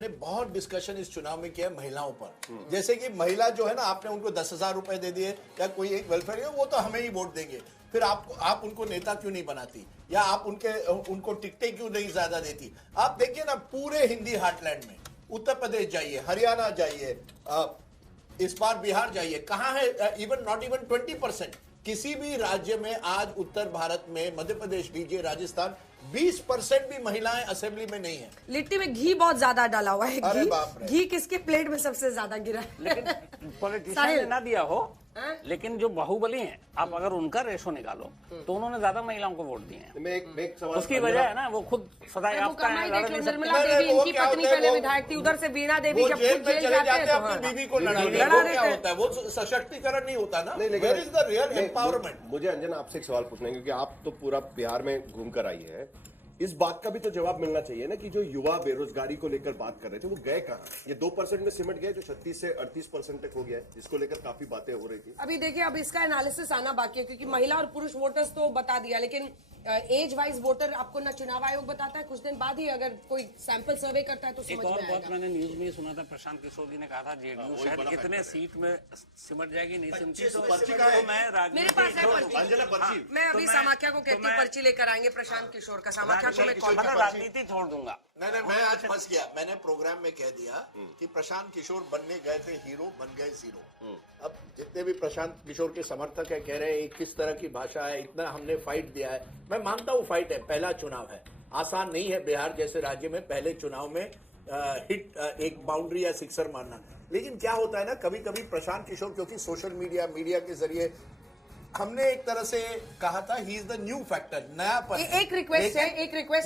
ने बहुत डिस्कशन इस चुनाव में किया है महिलाओं पर। जैसे कि महिला जो है ना, आपने उनको 10,000 रुपए दे दिए या कोई एक वेलफेयर है, वो तो हमें ही वोट देंगे, फिर आप उनको नेता क्यों नहीं बनाती, या आप उनको टिकटें क्यों नहीं ज्यादा देती। आप देखिए ना, पूरे हिंदी हार्टलैंड में उत्तर प्रदेश जाइए, हरियाणा जाइए, इस बार बिहार जाइए, कहाँ है इवन नॉट इवन 20%। किसी भी राज्य में आज उत्तर भारत में, मध्य प्रदेश लीजिए, राजस्थान, 20% भी महिलाएं असेंबली में नहीं है। लिट्टी में घी बहुत ज्यादा डाला हुआ है। अरे बाप रे। घी किसके प्लेट में सबसे ज्यादा गिरा है? लेकिन पॉलिटिशियन ने ना दिया हो, लेकिन जो बाहुबली हैं, आप अगर उनका रेशो निकालो तो उन्होंने ज्यादा महिलाओं को वोट दिए हैं। मैं एक सवाल, उसकी वजह है ना, वो खुद सदा याफ्ता है, लड़ नहीं सकती। निर्मला देवी इनकी पत्नी पहले विधायक थी, उधर से वीणा देवी जब खुद जेल जाते हैं तो अपनी बीवी को लड़ा देते हैं। वो सशक्तिकरण नहीं होता ना। Where is the real empowerment. मुझे अंजना आपसे एक सवाल पूछना है, क्योंकि आप तो पूरा बिहार में घूम कर आई है, इस बात का भी तो जवाब मिलना चाहिए ना कि जो युवा बेरोजगारी को लेकर बात कर रहे थे वो गए कहाँ। ये 2% में सिमट गए जो 36 से 38% तक हो गया है, जिसको लेकर काफी बातें हो रही थी। अभी देखिए, अब इसका एनालिसिस आना बाकी है, क्योंकि महिला और पुरुष वोटर्स तो बता दिया, लेकिन एज वाइज वोटर आपको ना चुनाव आयोग बताता है, कुछ दिन बाद ही अगर कोई सैंपल सर्वे करता है तो समझ में आएगा। बात मैंने न्यूज में सुना था, प्रशांत किशोर जी ने कहा था जेडीयू शायद इतने सीट में सिमट जाएगी, नहीं सिमटी तो मैं मेरे पास है पर्ची। मैं अभी समाख्या को कहती हूँ पर्ची लेकर आएंगे प्रशांत किशोर का। समाख्या को मैं कॉल राजनीति छोड़ दूंगा। नहीं, मैं आज फंस गया। मैंने प्रोग्राम में कह दिया कि प्रशांत किशोर बनने गए थे हीरो, बन गए जीरो। अब जितने भी प्रशांत किशोर के समर्थक है, कह रहे हैं किस तरह की भाषा है, इतना हमने फाइट दिया है। मैं मानता हूँ फाइट है, पहला चुनाव है, आसान नहीं है बिहार जैसे राज्य में पहले चुनाव में हिट एक बाउंड्री या सिक्सर मारना। लेकिन क्या होता है ना, कभी कभी प्रशांत किशोर, क्योंकि सोशल मीडिया के जरिए हमने एक तरह से कहा था he is the new factor, नया पर। एक रिक्वेस्ट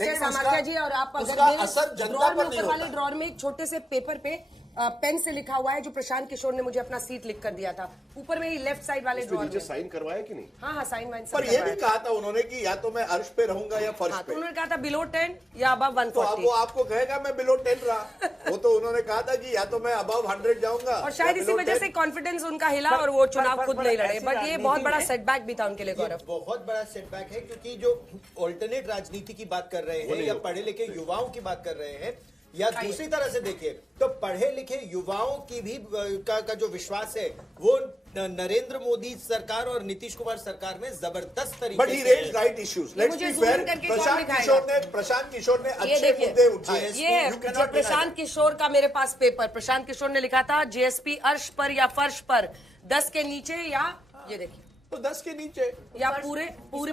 है समाख्या जी, और आप अगर असर जनता पर नहीं होता। ड्रॉर में एक छोटे से पेपर पे पेन से लिखा हुआ है जो प्रशांत किशोर ने मुझे अपना सीट लिख कर दिया था, ऊपर में ही लेफ्ट साइड वाले ड्रॉर में साइन करवाया कि नहीं? हाँ, साइन वाइन पर ये भी कहा था उन्होंने कि या तो मैं अर्श पे रहूंगा या फर्श पे। उन्होंने कहा था बिलो 10 या अबव 140। तो वो आपको कहेगा मैं बिलो 10 रहा। वो तो उन्होंने कहा था कि या तो मैं अबव 100 जाऊंगा, और शायद इसी वजह से कॉन्फिडेंस उनका हिला और वो चुनाव खुद नहीं लड़े। बट ये बहुत बड़ा सेटबैक भी था उनके लिए, गौरव। बहुत बड़ा सेटबैक है, क्योंकि जो ऑल्टरनेट राजनीति की बात कर रहे हैं या पढ़े लिखे युवाओं की बात कर रहे हैं, या दूसरी तरह से देखिए तो पढ़े लिखे युवाओं की भी का जो विश्वास है वो नरेंद्र मोदी सरकार और नीतीश कुमार सरकार में जबरदस्त तरीके से राइट इश्यूज। प्रशांत किशोर ने अच्छे मुद्दे उठाए। ये प्रशांत किशोर का मेरे पास पेपर, प्रशांत किशोर ने लिखा था जीएसपी अर्श पर या फर्श पर, 10 के नीचे, या ये देखिए तो 10 के नीचे या पूरे पूर्ण।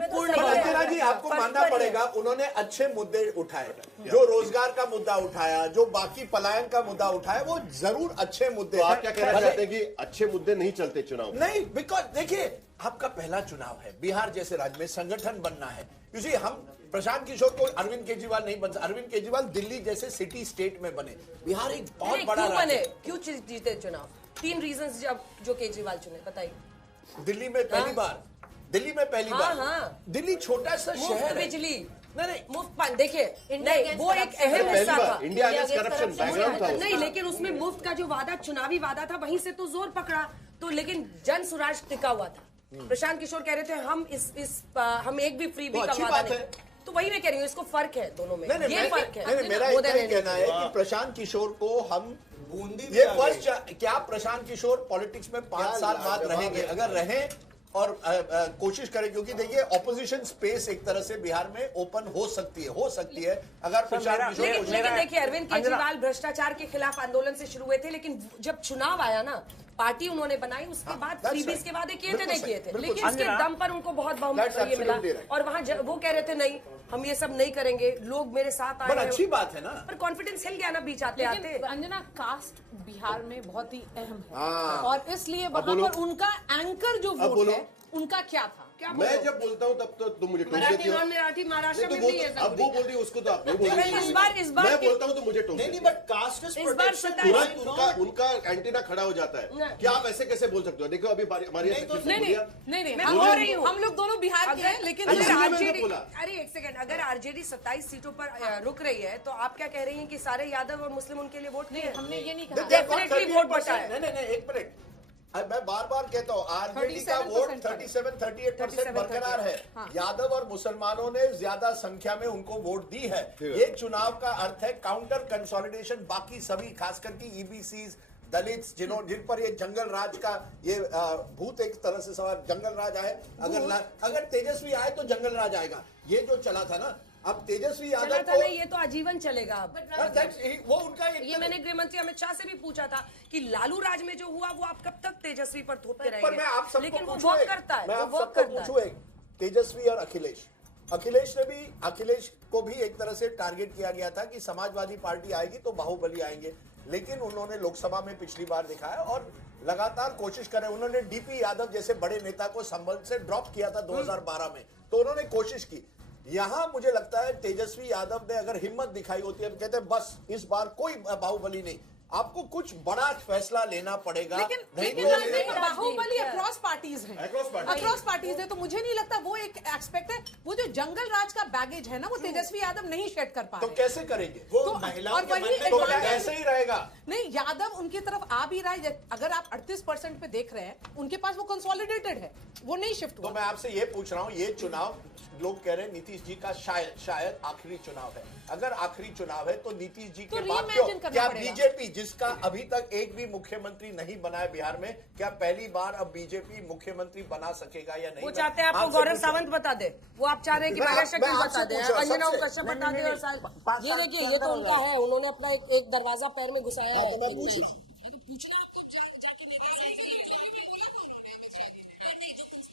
जी आपको मानना पड़ेगा, उन्होंने अच्छे मुद्दे उठाए, जो रोजगार का मुद्दा उठाया, जो बाकी पलायन का मुद्दा उठाया, वो जरूर अच्छे मुद्दे। तो आप क्या कहना चाहते हैं कि अच्छे मुद्दे नहीं चलते चुनाव? नहीं, बिकॉज देखिए आपका पहला चुनाव है बिहार जैसे राज्य में, संगठन बनना है। क्योंकि हम प्रशांत किशोर को अरविंद केजरीवाल नहीं बन सकते। अरविंद केजरीवाल दिल्ली जैसे सिटी स्टेट में बने, बिहार एक बहुत बड़ा बने। क्यों जीते चुनाव? 3 रीजंस जो केजरीवाल चुने, बताइए। दिल्ली में पहली बार, दिल्ली छोटा सा शहर है, बिजली नहीं, मुफ्त पानी। देखिए, वो एक अहम हिस्सा था, इंडिया अगेंस्ट करप्शन बैकग्राउंड था नहीं, लेकिन उसमें मुफ्त का जो वादा, चुनावी वादा था, वहीं से तो जोर पकड़ा। तो लेकिन जन स्वराज टिका हुआ था। प्रशांत किशोर कह रहे थे हम एक भी फ्री भी का वादा नहीं। तो वही मैं कह रही हूँ, इसको फर्क है दोनों में, ये फर्क है। मेरा कहना है कि प्रशांत किशोर को हम ये फर्स्ट, क्या प्रशांत किशोर पॉलिटिक्स में 5 साल बाद रहेंगे? अगर रहे और कोशिश करें, क्योंकि देखिए ऑपोजिशन स्पेस एक तरह से बिहार में ओपन हो सकती है अगर प्रशांत किशोर। लेकिन देखिए, अरविंद केजरीवाल भ्रष्टाचार के खिलाफ आंदोलन से शुरू हुए थे, लेकिन जब चुनाव आया ना, पार्टी उन्होंने बनाई, उसके बाद फ्रीबीज के वादे किए थे, नहीं किए थे, लेकिन इसके दम पर उनको बहुत बहुमत ये मिला। और वहां वो कह रहे थे नहीं, हम ये सब नहीं करेंगे, लोग मेरे साथ आए। अच्छी बात है ना, पर कॉन्फिडेंस हिल गया ना बीच आते आते। अंजना, कास्ट बिहार में बहुत ही अहम है, और इसलिए वहां पर उनका एंकर जो वोट है उनका क्या था? मैं जब बोलता हूँ तब तो तुम मुझे टोक देती हो। मराठी महाराष्ट्र में नहीं है। अब वो बोल रही है, उसको तो आप नहीं बोल रही। इस बार मैं बोलता हूँ तो मुझे टोक नहीं, बट कास्ट तुरंत उनका एंटीना खड़ा हो जाता है। क्या आप ऐसे कैसे बोल सकते हो? देखो अभी हमारी नहीं, हम लोग दोनों बिहार के हैं, लेकिन अरे एक सेकंड, अगर आरजेडी 27 सीटों पर रुक रही है तो आप क्या कह रही हैं कि सारे यादव और मुस्लिम उनके लिए वोट नहीं है? हमने ये नहीं कहा। डेफिनेटली वोट बचा है। नहीं, एक मिनट, अब मैं बार बार कहता हूँ आरजेडी का वोट 37-38% बरकरार है। यादव और मुसलमानों ने ज्यादा संख्या में उनको वोट दी है। ये चुनाव का अर्थ है काउंटर कंसोलिडेशन। बाकी सभी खासकर की ईबीसीज, दलित जिन पर ये जंगल राज का ये भूत एक तरह से सवाल, जंगल राज आए, अगर तेजस्वी आए तो जंगल राज आएगा, ये जो चला था ना, अब तेजस्वी यादव को नहीं, ये तो आजीवन चलेगा अब। वो उनका ये मैंने गृह मंत्री अमित शाह से भी पूछा था कि लालू राज में जो हुआ वो आप कब तक तेजस्वी पर थोपते रहेंगे? पर मैं आप सबको लेकिन वो पूछूं वर्क करता है, मैं वो आप वर्क सबको करता है। पूछूं एक, तेजस्वी और अखिलेश को भी एक तरह से टारगेट किया गया था कि समाजवादी पार्टी आएगी तो बाहुबली आएंगे, लेकिन उन्होंने लोकसभा में पिछली बार दिखाया और लगातार कोशिश कर रहे हैं। उन्होंने डीपी यादव जैसे बड़े नेता को संबल से ड्रॉप किया था 2012 में, तो उन्होंने कोशिश की। यहां मुझे लगता है तेजस्वी यादव ने अगर हिम्मत दिखाई होती है तो कहते हैं बस इस बार कोई बाहुबली नहीं, आपको कुछ बड़ा फैसला लेना पड़ेगा। लेकिन बाहुबली अक्रॉस पार्टीज है, अक्रॉस पार्टीज है, तो मुझे नहीं लगता वो एक एस्पेक्ट है। वो जो जंगल राज का बैगेज है ना, वो तेजस्वी यादव नहीं शेड कर पा तो रहे। कैसे करेंगे वो तो महिलाओं के और वही मन में ऐसे ही रहेगा। नहीं, यादव उनकी तरफ आ भी रहा है। अगर आप 38% पे देख रहे हैं, उनके पास वो कंसोलिडेटेड है, वो नहीं शिफ्ट तो हुआ। मैं आपसे ये पूछ रहा हूँ, ये चुनाव लोग कह रहे हैं नीतीश जी का शायद आखिरी चुनाव है। अगर आखिरी चुनाव है तो नीतीश जी के बाद क्या बीजेपी, जिसका अभी तक एक भी मुख्यमंत्री नहीं बना है बिहार में, क्या पहली बार अब बीजेपी मुख्यमंत्री बना सकेगा या नहीं? वो चाहते हैं आपको गौरव सावंत बता दे, वो आप चाह रहे हैं कि बगैर शक बता दे, अंजना कश्यप बता दे। और ये देखिए, ये तो उनका है, उन्होंने अपना एक दरवाजा पैर में घुसाया है। पूछना आपको जाके नहीं,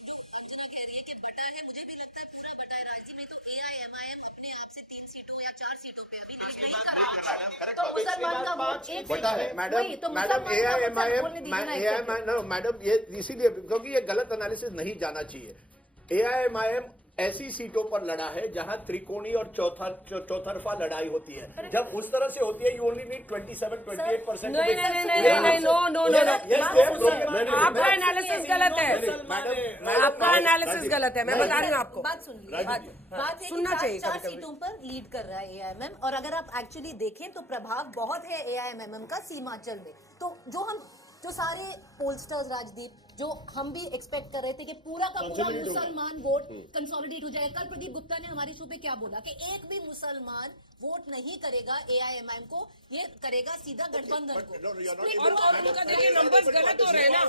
जो अंजना कह रही है कि बटा है, मुझे भी लगता है पूरा बटा है। राजनीति में तो एआईएमआईएम अपने आप से 3 सीटों या 4 सीटों पे अभी नहीं कर रहा, तो मुसलमान का वोट एक बटा है मैडम एआईएमआईएम मैडम, ये इसीलिए क्योंकि ये गलत एनालिसिस नहीं जाना चाहिए। एआईएमआईएम ऐसी सीटों पर लड़ा है जहां त्रिकोणी और चौतरफा लड़ाई होती है। जब उस तरह से होती है, यू ओनली नीड 27-28%। नहीं, नो, आपका एनालिसिस गलत है, आपका एनालिसिस गलत है, मैं बता रही हूँ आपको। बात सुन लीजिए, बात है सुनना चाहिए। 4 सीटों पर लीड कर रहा है एआईएमएम, और अगर आप एक्चुअली देखें तो प्रभाव बहुत है एआईएमएम का सीमांचल में। तो जो सारे पोलस्टर्स, राजदीप, जो हम भी एक्सपेक्ट कर रहे थे कि पूरा का पूरा मुसलमान वोट कंसोलिडेट हो जाएगा। कल प्रदीप गुप्ता ने हमारे शो पे क्या बोला कि एक भी मुसलमान वोट नहीं करेगा एआईएमआईएम को, ये करेगा सीधा गठबंधन को। और उनका देखिए नंबर्स गलत हो रहे हैं ना,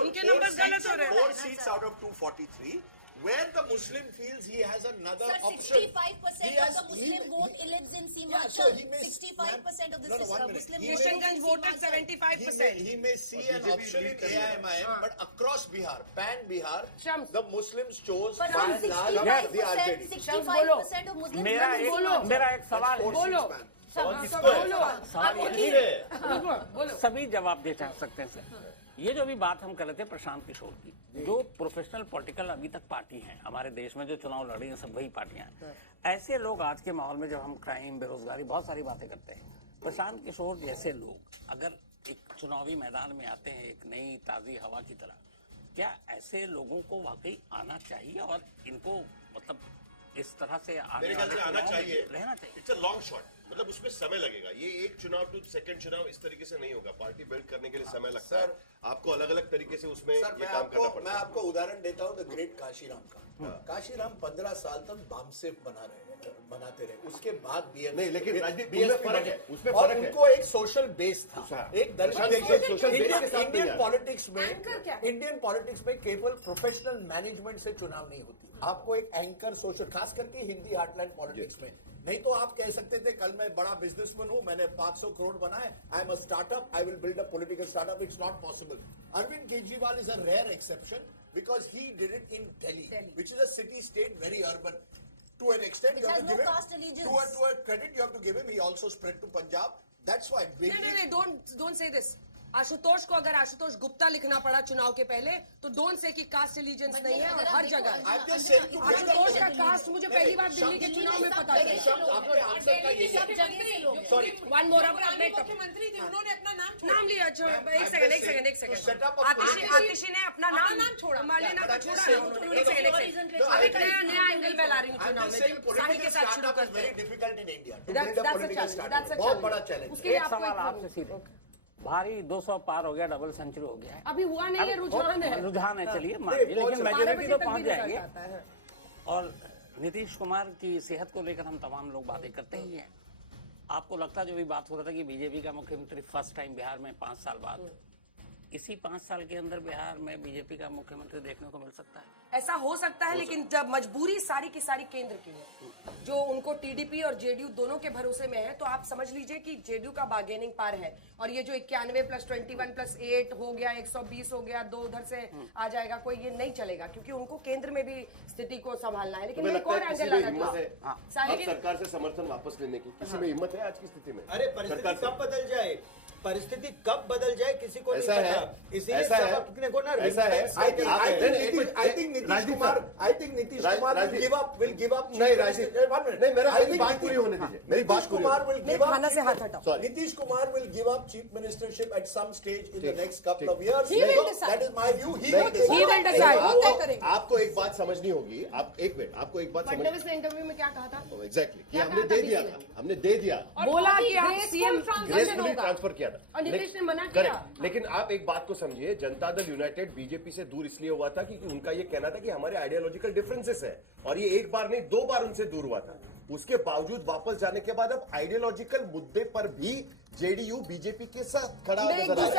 उनके नंबर्स गलत हो रहे हैं। 4 seats out of 243 where the Muslim feels he has another option. 65% of the Muslim vote lives in Simachal. 65% of the Muslim vote. Kishanganj voted 75%. He may see an option in AIMIM, but across Bihar, pan Bihar, Shams. the Muslims chose But by and large the RJD. 65% of Muslims मेरा एक सवाल है। बोलो। सभी जवाब दे सकते हैं sir. ये जो अभी बात हम कर रहे थे प्रशांत किशोर की, जो प्रोफेशनल पॉलिटिकल अभी तक पार्टी हैं हमारे देश में, जो चुनाव लड़ी हैं सब वही पार्टियां हैं। ऐसे लोग आज के माहौल में जब हम क्राइम, बेरोजगारी, बहुत सारी बातें करते हैं, प्रशांत किशोर जैसे लोग अगर एक चुनावी मैदान में आते हैं एक नई ताजी हवा की तरह, क्या ऐसे लोगों को वाकई आना चाहिए और इनको मतलब इस तरह से मेरे ख्याल से आना चाहिए, रहना चाहिए? इट्स अ लॉन्ग शॉट, मतलब उसमें समय लगेगा। ये एक चुनाव टू सेकंड चुनाव इस तरीके से नहीं होगा। पार्टी बिल्ड करने के लिए समय लगता है, आपको अलग अलग तरीके से उसमें ये काम करना पड़ता है। मैं आपको उदाहरण देता हूँ द ग्रेट काशीराम का। काशीराम 15 साल तक बामसेफ बनाते रहे, उसके बाद BNP नहीं, लेकिन उसमें और उनको एक सोशल बेस था, एक इंडियन पॉलिटिक्स में केवल प्रोफेशनल मैनेजमेंट से चुनाव नहीं होती, आपको एक एंकर सोशल, खास करके हिंदी हार्टलैंड पॉलिटिक्स में। नहीं तो आप कह सकते थे कल मैं बड़ा बिजनेसमैन हूं, मैंने 500 करोड़ बनाए, I am a startup, I will build a political startup. It's not possible. Arvind Kejriwal is a rare exception because he did it in Delhi, which is a city state, very urban. To an extent, you have to give him to a credit. You have to give him. He also spread to Punjab. That's why. नहीं, don't say this. Ashutosh को अगर आशुतोष गुप्ता लिखना पड़ा चुनाव के पहले, तो don't say कि कास्ट एलिजेंस नहीं है, और हर जगह आशुतोष का कास्ट मुझे पहली बार दिल्ली के चुनाव में पता चला। वन मोर मुख्यमंत्री थे, उन्होंने अपना नाम लिया। एक सेकंड आतिशी ने अपना नाम छोड़ा, मालिना का छोड़ा। अब एक नया एंगल मैं ला रही हूँ चुनाव में, साही के साथ शुरू करते हैं। Very difficult in India to build a political startup, बहुत बड़ा चैलेंज। उसके लिए एक सवाल आपसे सीधे, भारी 200 पार हो गया, डबल सेंचुरी हो गया है। अभी हुआ नहीं है, रुझान है। रुझान है, चलिए मान लीजिए, लेकिन 12 मेजोरिटी बजे तो तक पहुंच भी रिजल्ट जाएंगे। आता है। और नीतीश कुमार की सेहत को लेकर हम तमाम लोग बातें करते ही हैं। आपको लगता है जो भी बात हो रहा था कि बीजेपी का मुख्यमंत्री फर्स्ट टाइम बिहार में 5 साल बाद, इसी 5 साल के अंदर बिहार में बीजेपी का मुख्यमंत्री देखने को मिल सकता है? ऐसा हो सकता है, लेकिन जब मजबूरी सारी की सारी केंद्र की है, जो उनको टीडीपी और जेडीयू दोनों के भरोसे में है, तो आप समझ लीजिए कि जेडीयू का बार्गेनिंग पार है। और ये जो 91 + 21 + 8 हो गया, 120 हो गया, 2 उधर से आ जाएगा, कोई ये नहीं चलेगा, क्योंकि उनको केंद्र में भी स्थिति को संभालना है। लेकिन एक और एंगल लाना है सरकार से समर्थन वापस लेने की, किसी में हिम्मत है आज की स्थिति में? अरे परिस्थिति कब बदल जाए, परिस्थिति कब बदल जाए किसी को नहीं ऐसा है, पता। इसीलिए ऐसा है, सबने को ना ऐसा है। I think Nitish Kumar will give up. नहीं राजीव, नहीं मेरी बात पूरी होने दीजिए, मेरी बात पूरी Kumar will give up. खाना से हाथ हटाओ। Nitish Kumar will give up chief ministership at some stage in the next couple of years. He will decide. That is my view. He He will will decide. वो तय करेंगे। आपको एक बात समझनी होगी, आप एक मिनट, आपको एक बात समझ फडणवीस ने इंटरव्यू में क्या कहा था? एग्जैक्टली कि क्या हमने कहा दे था दिया बीजेपी था, हमने दे दिया, बोला कि आप सीएम ग्रेसफुली ट्रांसफर किया था, और नीतीश ने मना किया। करेक्ट। लेकिन आप एक बात को समझिए, जनता दल यूनाइटेड बीजेपी से दूर इसलिए हुआ था क्योंकि उनका ये कहना था कि हमारे आइडियोलॉजिकल डिफरेंसेस है, और ये एक बार नहीं 2 बार उनसे दूर हुआ था। उसके बावजूद वापस जाने के बाद अब आइडियोलॉजिकल मुद्दे पर भी जेडीयू बीजेपी के साथ खड़ा नजर आ रहा है।